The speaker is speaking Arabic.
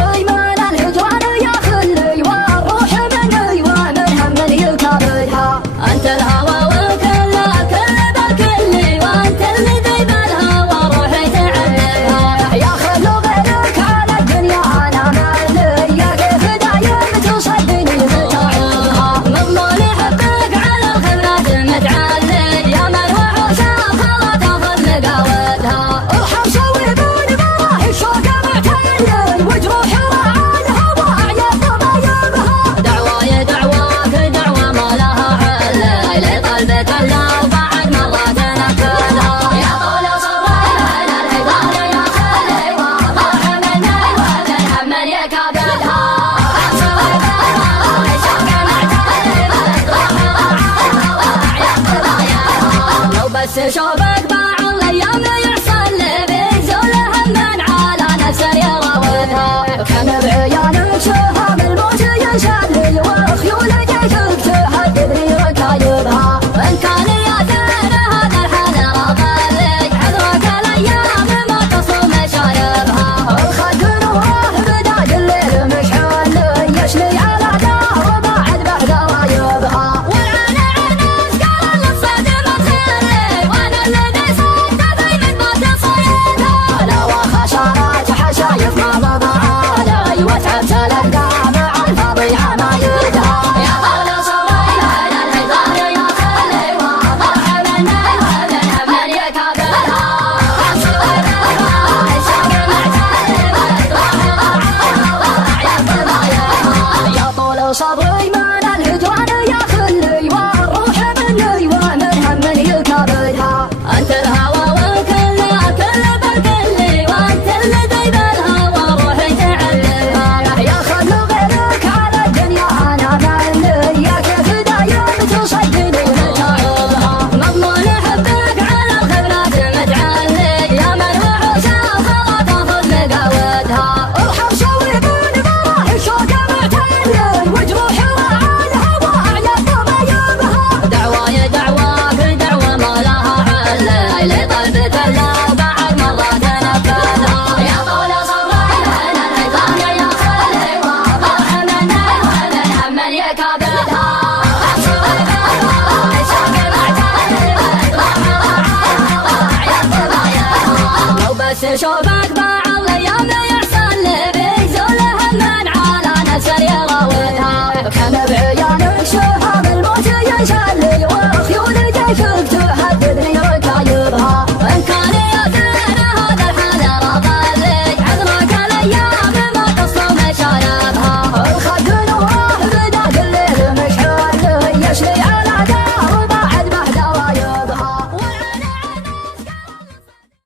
صبري من الهجران يا خلي والروح مني ومن هم يكابدها. انت الهوى وكل بالكل وانت اللي ذيب الهوى روحي تعذبها. يا خلو غيرك على الدنيا انا مالي يا كيف دايم تصدني متعبها. مضمون حبك على الخبرات متعلي يا من وعوسى خلط اظل قاودها. ارحم سوي بون براحي الشوق معتلي وجروح رعى الهوى اعياد ضمايبها. دعواي دعواك دعوى ما لها حل لقلبك لو بعد مرة تنفذها. يا طول صبري من الهجران يا خلي والروح مني ومن هم يكابدها. لو بس شوفك باع الايام يحصل لي بيزول هم على نفس يراودها. كان بعيانك شهام الموت ينشلي وخيول جيتك تهددني ركايبها. ان كان يا زين هذا الحال راغلي حذرك الايام ما تصوم شايبها. الخد نوره بداج الليل مشحلي يشلي على دار بعد بعد رايبها. والعين عين سكر للصدمة خيري وانا الذي صدت من ما تصيدها. لا وخشرات حشايف ما ضبعالي وتعبت الالقى مع الفضيعة ما يدها. يا طول صبري من الهجران يا خلي والروح مني ومن هم يكابدها. يا طول صبري من الهجران يا خلي والروح مني ومن هم يكابدها. انت الهوى وكل بالكل وانت اللي ذيب الهوى روحي تعذبها. يا خلو غيرك على الدنيا انا مالي يا كيف دايم تصدني متعبها. مضمون حبك على الخبرات متعلي يا من وعوسى خلط اظل قاودها. ارحم سوي بون براحي الشوق معتلي وجروح رعى الهوى اعياد ضمايبها. دعواي دعواك دعوى ما لها حل لقلبك لو بعد مرة تنفذها. يا طول صبري من الهجران يا خلي والروح مني ومن هم يكابدها. لو بس شوفك باع الايام يحصل لي بيزول هم على نفس يراودها. كان بعيانك شهام الموت ينشل